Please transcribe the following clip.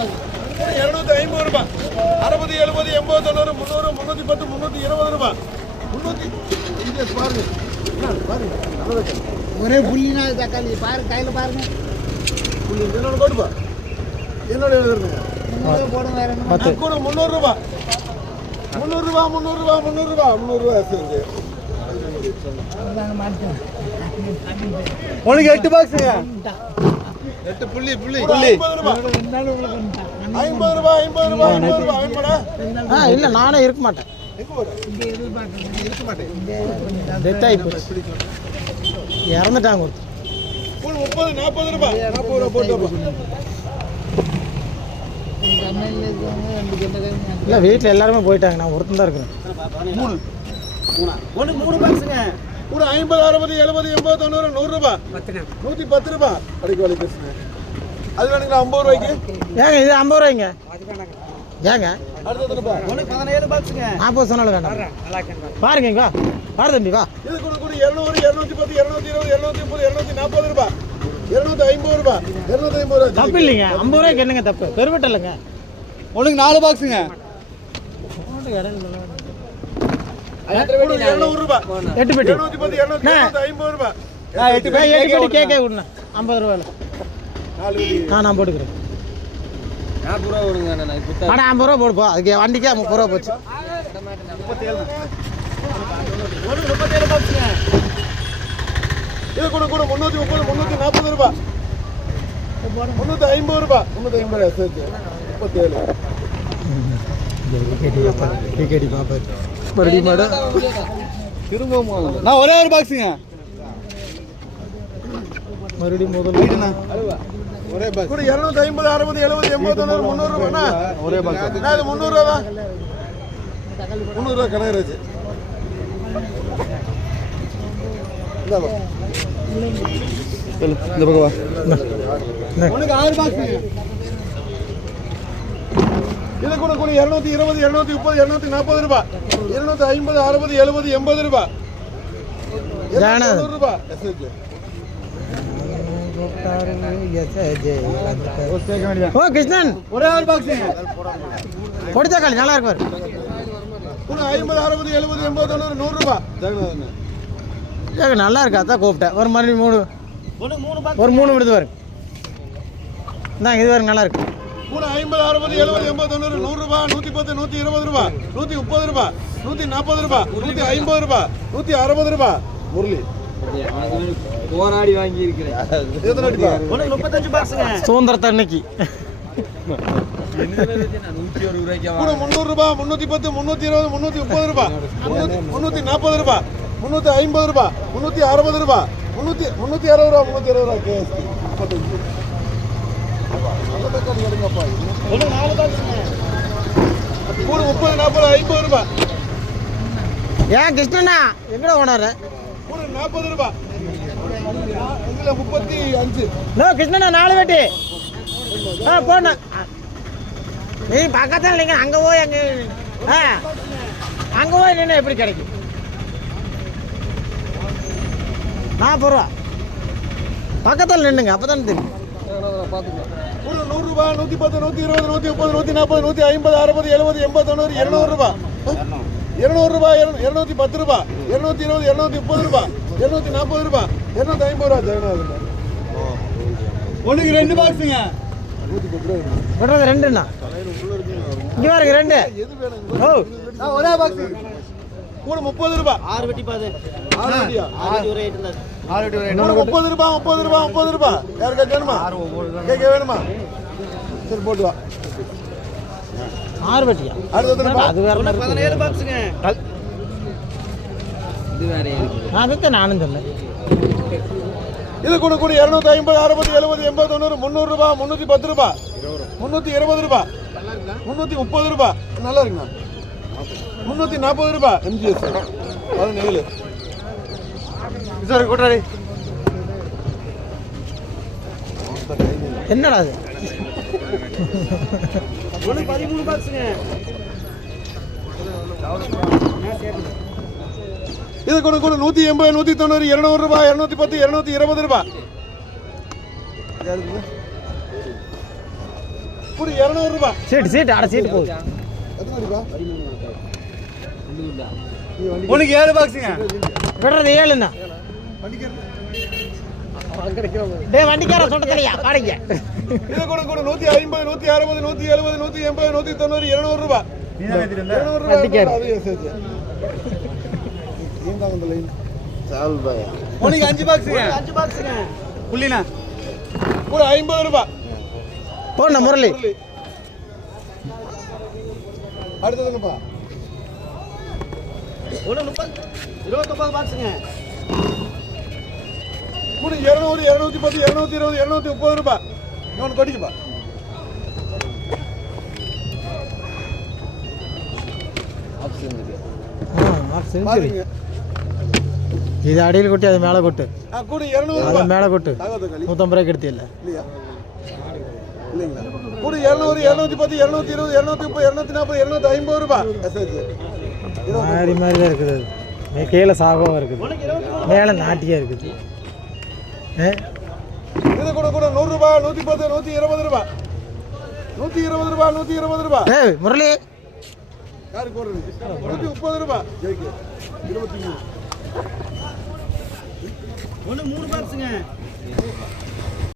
250 ரூபாய் 60 70 80 90 300 310 320 ரூபாய் 300 பாருங்க ஒரே புள்ளினா தக்காளி பாரு கையில் பாருங்க புள்ளி என்னோட கொடுப்பா என்னோட எழுதுங்க போடும் வேற கூட 300 ரூபாய் 300 ரூபாய் 300 ரூபாய் 300 ரூபாய் 300 ரூபாய் சேர்ந்து உனக்கு 8 பாக்ஸுங்க 8 புள்ளி 50 ரூபாய் 50 ரூபாய் 50 ரூபாய் 50 ரூபாய் ஐம்படா இல்ல நானே இருக்க மாட்டேன் டெத் ஆகி போச்சு இறந்துட்டாங்க ஒருத்தர் 30 40 ரூபாய் 40 ரூபாய் போட்டு இல்லை வீட்டில் எல்லாருமே போயிட்டாங்க நான் ஒருத்தன் தான் இருக்கிறேன் மூணு பாக்ஸுங்க கூட 50 60 70 80 90 100 ரூபாய் 110 ரூபாய் அடிக்க வழி பேசுங்க அது வேணுங்களா 50 ரூபாய்க்கு ஏங்க இது 50 ரூபாய்ங்க ஏங்க அடுத்த ரூபாய் 17 பாக்ஸுங்க நான் போய் சொன்னாலும் வேண்டாம் பாருங்க இங்க பாரு தம்பி வா இது கூட 200 210 220 230 240 ரூபாய் 250 ரூபாய் 250 ரூபாய் தப்பு இல்லைங்க 50 ரூபாய்க்கு என்னங்க தப்பு பெருவிட்ட இல்லைங்க உனக்கு 4 பாக்ஸுங்க 200 ரூபாய் 8 பெட்டி 210 250 ரூபாய் 8 பெட்டி கேக்கே விடுங்க 50 ரூபாயில நான் போட்டுக்கிறேன் ஆனால் 50 ரூபா போடுப்பா அதுக்கு வண்டிக்கே 30 ரூபா போச்சு 37 பாக்ஸுங்க இது கூட 330 340 ரூபாய் 350 ரூபாய் 350 சேர்த்து 37 டிக்கெட்டி பாப்பா மறுபடியும் மாட திரும்பவும் நான் ஒரே ஒரு பாக்ஸுங்க மறுபடியும் முதல்ல ஒரே பாக்ஸ் கூட 250 60 70 80 90 300 ரூபாய்னா ஒரே பாக்ஸ் நான் இது 300 ரூபா 300 ரூபா கணக்கு இந்த பக்கம் வா உனக்கு 6 பாக்ஸுங்க இது கூட 220 230 240 ரூபாய் 250 60 70 80 ரூபாய் 200 ரூபாய் ஓ கிருஷ்ணன் ஒரே ஒரு பாக்ஸுங்க பொடித்தக்காளி நல்லா இருக்கு பாரு கூட 50 60 70 80 90 100 ரூபாய் ஏங்க நல்லா இருக்கு அதான் கூப்பிட்டேன் ஒரு மறுபடியும் ஒரு 3 விடுது பாரு இந்தாங்க இது பாருங்க நல்லா இருக்கு கூட 50 60 70 80 90 100 ரூபாய் 110 120 ரூபாய் 130 ரூபாய் 140 ரூபாய் 150 ரூபாய் 160 ரூபாய் முரளி போராடி வாங்கி இருக்கிறேன் எத்தனை அடிப்பா உனக்கு 35 பாக்ஸுங்க சுதந்திரத்தை அன்னைக்கு கூட 300 ரூபாய் 310 320 330 ரூபாய் 340 ரூபாய் 350 ரூபாய் 360 ரூபாய் 360 ரூபாய் 320 ரூபாய் கேஎஸ்டி 35 உனக்கு 4 பாக்ஸுங்க கூட 30 40 50 ரூபாய் ஏன் கிருஷ்ணனா எங்கட ஓனரு கூட 40 ரூபாய் இதுல 35 நோ கிருஷ்ணனா 4 வெட்டி போன நீ பக்கத்தில் இல்லைங்க அங்கே போய் அங்கே போய் நின்று எப்படி கிடைக்கும் 40 ரூபா பக்கத்தில் நின்றுங்க அப்போ தானே தெரியும் கூட 100 ரூபாய் 110 120 130 140 150 60 70 80 90 200 ரூபாய் 200 ரூபாய் 210 ரூபாய் 220 230 ரூபாய் 240 ரூபாய் 250 ரூபாய் ஜெகநாதன் உனக்கு 2 பாக்ஸுங்க விடுறது 2ண்ணா இங்கே பாருங்க 2 எது வேணும் ஓ ஒரே பாக்ஸ் கூட 30 ரூபாய் 6 வெட்டி பாது 6 வெட்டியா 6 வெட்டி இருந்தா 6 வெட்டி கூட 30 ரூபாய் 30 ரூபாய் 30 ரூபாய் யாருக்கு வேணுமா கேக்க வேணுமா சரி போட்டு வா 6 வெட்டியா அடுத்து அது வேற 17 பாக்ஸுங்க இது வேற அதுக்கு நானும் சொன்னேன் இது கூட 250 60 70 80 90 300 ரூபாய் 310 ரூபாய் 320 ரூபாய் 330 ரூபாய் நல்லா இருக்குண்ணா 340 ரூபாய் எம்ஜிஎஸ் 17 சார் கூட்டாடி என்னடா அது 13 பாக்ஸுங்க இது கூட 180 190 200 ரூபாய் 210 220 ரூபாய் கூடு 200 ரூபாய். சீட்டு அட சீட்டு போகுது. எத்தனை அடிப்பா? ஒண்ணுக்கு 7 பாக்ஸுங்க. விடுறது 7ண்ணா. டேய் வண்டிக்கார சொல்றதுலையா வாடிங்க. இது கூட 150, 160, 170, 180, 190, 200 ரூபாய். 200 ரூபாய். வண்டிக்கார. அது எஸ்எஸ். இந்த லைன். சால் பாய். ஒண்ணுக்கு 5 பாக்ஸுங்க. 5 பாக்ஸுங்க. புள்ளினா. கூட 50 ரூபாய். போண்ணா முரளி. அடுத்தது என்னப்பா? ஒண்ணு 29 பாக்ஸுங்க. கூட 200, 210, 220, 230 ரூபாய். இன்னொன்று கொட்டிக்குப்பா. பாருங்க. இது அடியில் கொட்டி அது மேலே கொட்டு. கூட 200 அது ரூபாய். மேலே கொட்டு. தாகத்தை களி. 150 ரூபாய்க்கு எடுத்து இல்லை. இல்லையா? இல்லைங்களா? கூட 200, 210, 220, 230, 240, 250 ரூபாய். எஸ்எஸ். மாறி மாதிரி தான் இருக்குது அது. கீழே சாகவாக இருக்குது, மேலே நாட்டியாக இருக்குது. இது கூட 100 ரூபாய், 110, 120 ரூபாய். 120 ரூபாய், 120 ரூபாய். ஏய் முரளி யாருக்கு போடுறது? 130 ரூபாய். ஜெயிக்கு 23. ஒண்ணு 3 பாக்ஸுங்க.